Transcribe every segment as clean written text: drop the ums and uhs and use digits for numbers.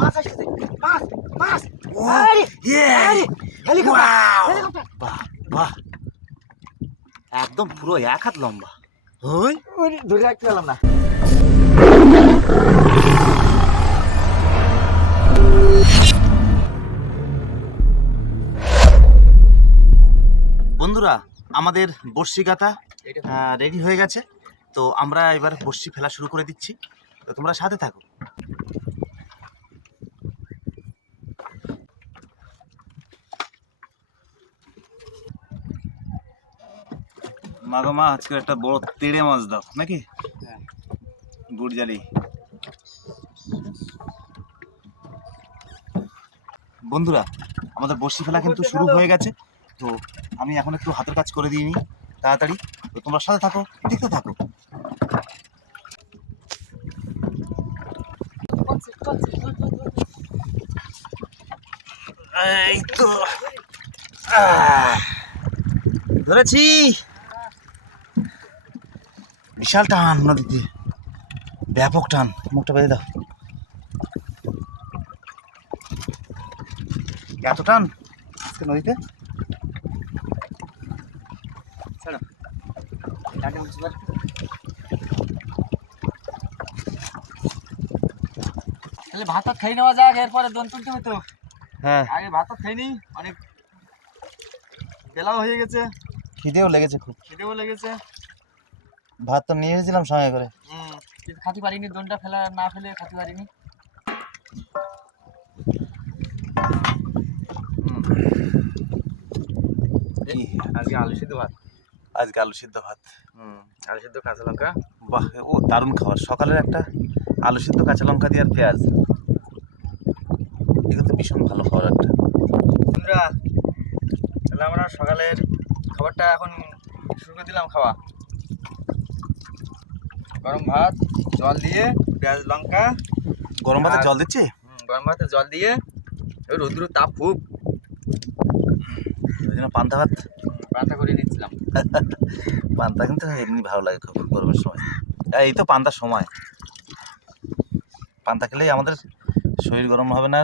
মাছ আসছে, মাছ মাছ। বাহ বাহ, একদম পুরো 1 হাত লম্বা। ওই ধরে রাখতে পারলাম না। বন্ধুরা, আমাদের বড়শি গাতা রেডি হয়ে গেছে। তো আমরা এবার বড়শি ফেলা শুরু করে দিচ্ছি, তো তোমরা সাথে থাকো। মাগো মা, আজকে একটা বড় তেড়ে মাছ দাও নাকি? গুড় জালি। বন্ধুরা, আমাদের বড়শি ফেলা কিন্তু শুরু হয়ে গেছে। তো আমি এখন একটু হাতের কাজ করে দিইনি তাড়াতাড়ি, তো তোমরা সাথে থাকো, দেখতে থাকো। এই তো ধরেছি। বিশাল টান নদীতে, ব্যাপক টান। মুখটা বেঁধে দাও। এত টান আজকে নদীতে। তাহলে ভাত খাই নেওয়া যাক, এরপরে দোন তুলতে হতো। হ্যাঁ, আগে ভাত খাই নি, অনেক বেলাও হয়ে গেছে, খিদেও লেগেছে খুব। খিদেও লেগেছে। ভাত তো নিয়ে এসেছিলাম সঙ্গে করে। কিন্তু খাতে পারিনি, দোনটা ফেলা না ফেলে খাতে পারিনি। কি আজকে আলু সিদ্ধ ভাত। আজকে আলু সিদ্ধ ভাত। আলু সিদ্ধ কাঁচা লঙ্কা। বাহ, ও দারুণ খাবার। সকালের একটা আলু সিদ্ধ কাঁচা লঙ্কা দিয়ে আর পেঁয়াজ, এগুলো তো ভীষণ ভালো খাবার একটা। বন্ধুরা, তাহলে আমরা সকালের খাবারটা এখন শুরু করে দিলাম খাওয়া। গরম ভাত, জল দিয়ে, পেঁয়াজ লঙ্কা। গরম ভাতে জল দিচ্ছে? গরম ভাতে জল দিয়ে, রৌদ্র তাপ খুব, ওই জন্য পান্তা ভাত পান্তা করে নিচ্ছিলাম। পান্তা কিন্তু এমনি ভালো লাগে খুব গরমের সময়। এই তো পান্তার সময়, পান্তা খেলেই আমাদের শরীর গরম হবে না,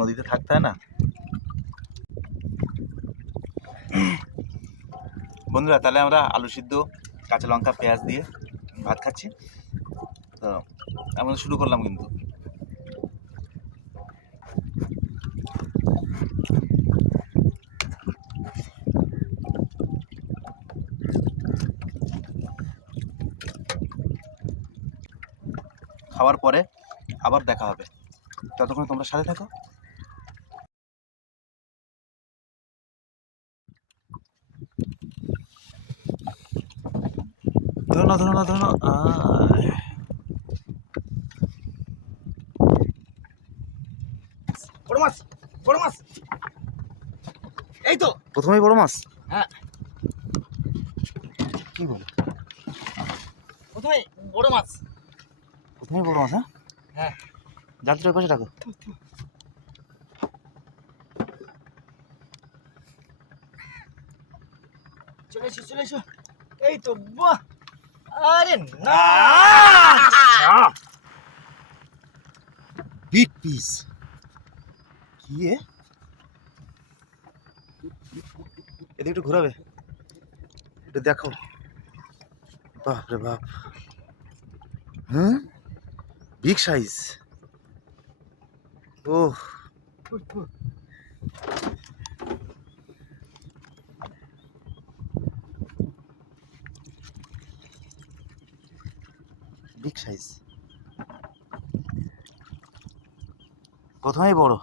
নদীতে থাকতে হয় না। বন্ধুরা, তাহলে আমরা আলু সিদ্ধ কাঁচা লঙ্কা পেঁয়াজ দিয়ে ভাত খাচ্ছি। তো আমরা শুরু করলাম কিন্তু। খাওয়ার পরে আবার দেখা হবে, ততক্ষণ তোমরা সাথে থাকো। ধরো না, ধরো না, ধরো না। বড় মাছ, বড় মাছ, এই তো প্রথমেই বড় মাছ। হ্যাঁ, কি বলো? প্রথমে বড় মাছ। প্রথমেই বড় মাছ? হ্যাঁ হ্যাঁ, যাত্রার পাশে রাখো। চলে এসো, চলে এসো। এই তো, বাহ! আরে না, বিগ পিস। কি এদিকে একটু ঘোরাবে, একটু দেখো। বাপ রে বাপ, বিগ সাইজ। ও বিগ সাইজ, প্রথমেই বড়।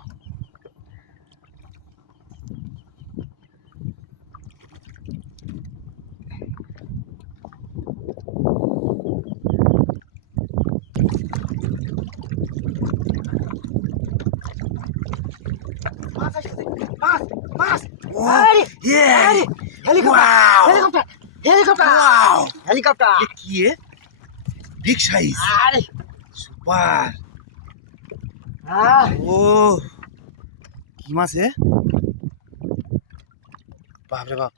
মাছ আসছে, মাছ মাছ। আরে আরে হেলিকপ্টার, হেলিকপ্টার, হেলিকপ্টার, হেলিকপ্টার। কি বিগ সাইজ, আরে সুপার। ও কি মাছ বাপ রে বাপ,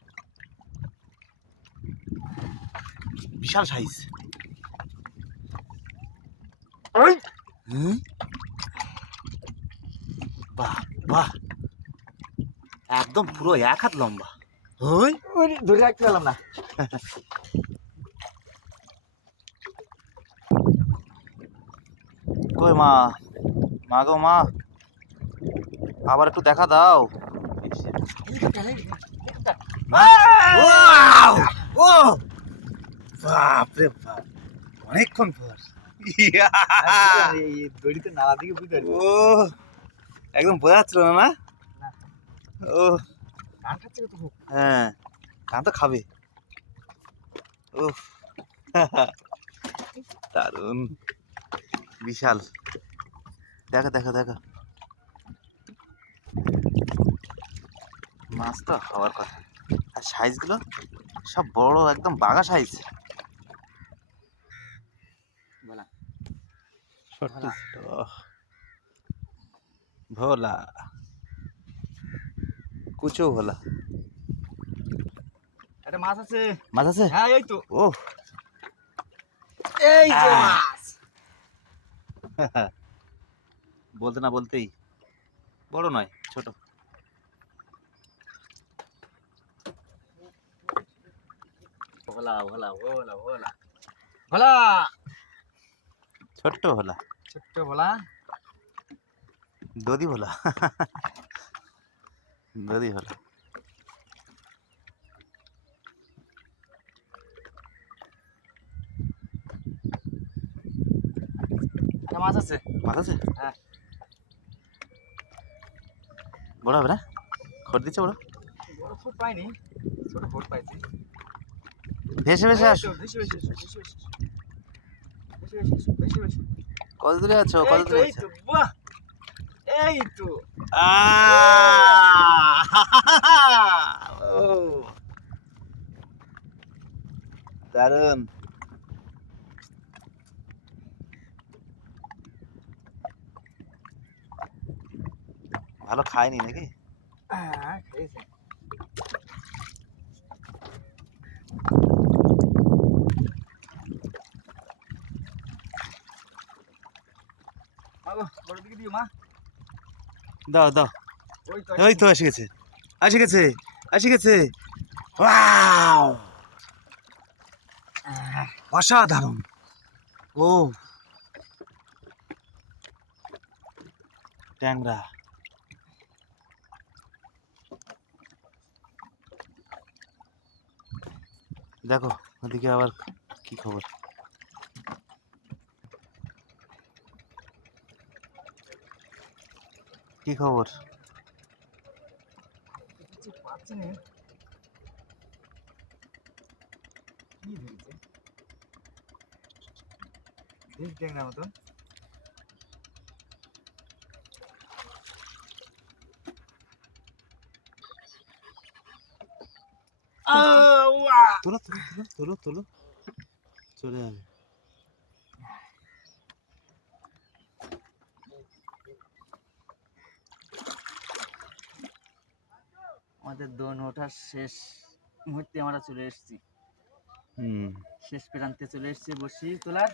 বিশাল সাইজ। বাহ বাহ, একদম পুরো 1 হাত লম্বা। ওই ধরে রাখতে পারলাম না। কই মা, মা গো মা, আবার একটু দেখা দাও। Wow! ও বাপরে বাপ, অনেকক্ষণ পর। এই দড়িতে নালা দিকে বুঝতে পারছি। ও একদম বোঝা যাচ্ছিল না, না? না। ও কান খাচ্ছে তো খুব। হ্যাঁ, কান তো খাবে। ও দারুণ, বিশাল। দেখো দেখো দেখো, মাছ তো হওয়ার কথা, আর সাইজগুলো সব বড়, একদম বাঘা সাইজ। বলা ছোট্ট ছোট ভোলা, কুচো ভোলা। একটা মাছ আছে। মাছ আছে? হ্যাঁ এই তো, ও এই যে আহ। মাছ। বলতে না বলতেই, বড় নয়, ছোট। ভোলা ভোলা ভোলা ভোলা ভোলা, ছোট্ট ভোলা, ছোট্ট ভোলা। দধি ভোলা। দধি ভোলা। একটা মাছ আছে। মাছ আছে? হ্যাঁ। বড় হবে না? খড় দিচ্ছে বড়? বড় ফুট পাইনি, ছোট ফুট পাইছি। ভেসে ভেসে এই আসো। তো, বেশি বেশি বেশি বেশি বেশি বেশি বেশি বেশি। কত দূরে আছো? কত এই তো দূরে এই আছো? তো, বাহ, এই তো। ও দারুণ। ভালো খায়নি নাকি? হ্যাঁ খেয়েছে। মাগো বড় দিকে দিও মা। দাও দাও, ওই তো ওই তো এসে গেছে, এসে গেছে, এসে গেছে। ওয়াও, অসাধারণ। ও ট্যাংরা। দেখো ওদিকে আবার কি খবর। কি খবর? কিছু পাচ্ছি না। কি ধরেছে? দেখ ট্যাংরা মতন। তোলো তোলো তোলো তোলো তোলো, চলে যাবে। আমাদের দোন ওঠার শেষ মুহূর্তে আমরা চলে এসেছি, শেষ প্রান্তে চলে এসেছি বসি তোলার।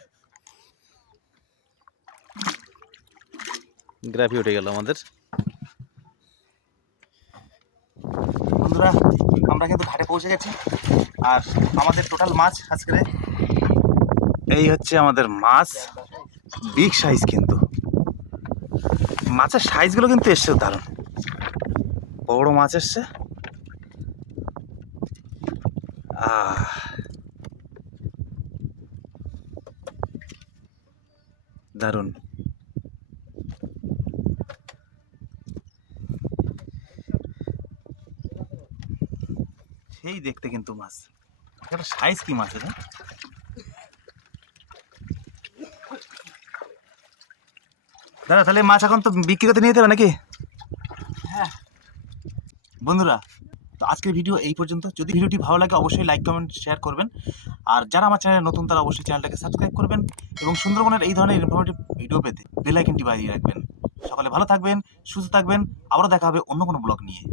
গ্রাফি উঠে গেল আমাদের। বন্ধুরা, আমরা কিন্তু ঘাটে পৌঁছে গেছি, আর আমাদের টোটাল মাছ আজকে এই হচ্ছে আমাদের মাছ। বিগ সাইজ, কিন্তু মাছের সাইজগুলো কিন্তু এসছে দারুণ, বড় মাছ এসছে। দারুণ। সেই দেখতে কিন্তু মাছ, একটা সাইজ কি মাছের। দাদা তাহলে মাছ এখন তো বিক্রি করতে নিয়ে যেতে হবে নাকি? হ্যাঁ বন্ধুরা, তো আজকের ভিডিও এই পর্যন্ত। যদি ভিডিওটি ভালো লাগে অবশ্যই লাইক কমেন্ট শেয়ার করবেন, আর যারা আমার চ্যানেলে নতুন তারা অবশ্যই চ্যানেলটাকে সাবস্ক্রাইব করবেন, এবং সুন্দরবনের এই ধরনের ইনফরমেটিভ ভিডিও পেতে বেল আইকনটি বাজিয়ে রাখবেন। সকলে ভালো থাকবেন, সুস্থ থাকবেন, আবারও দেখা হবে অন্য কোনো ব্লগ নিয়ে।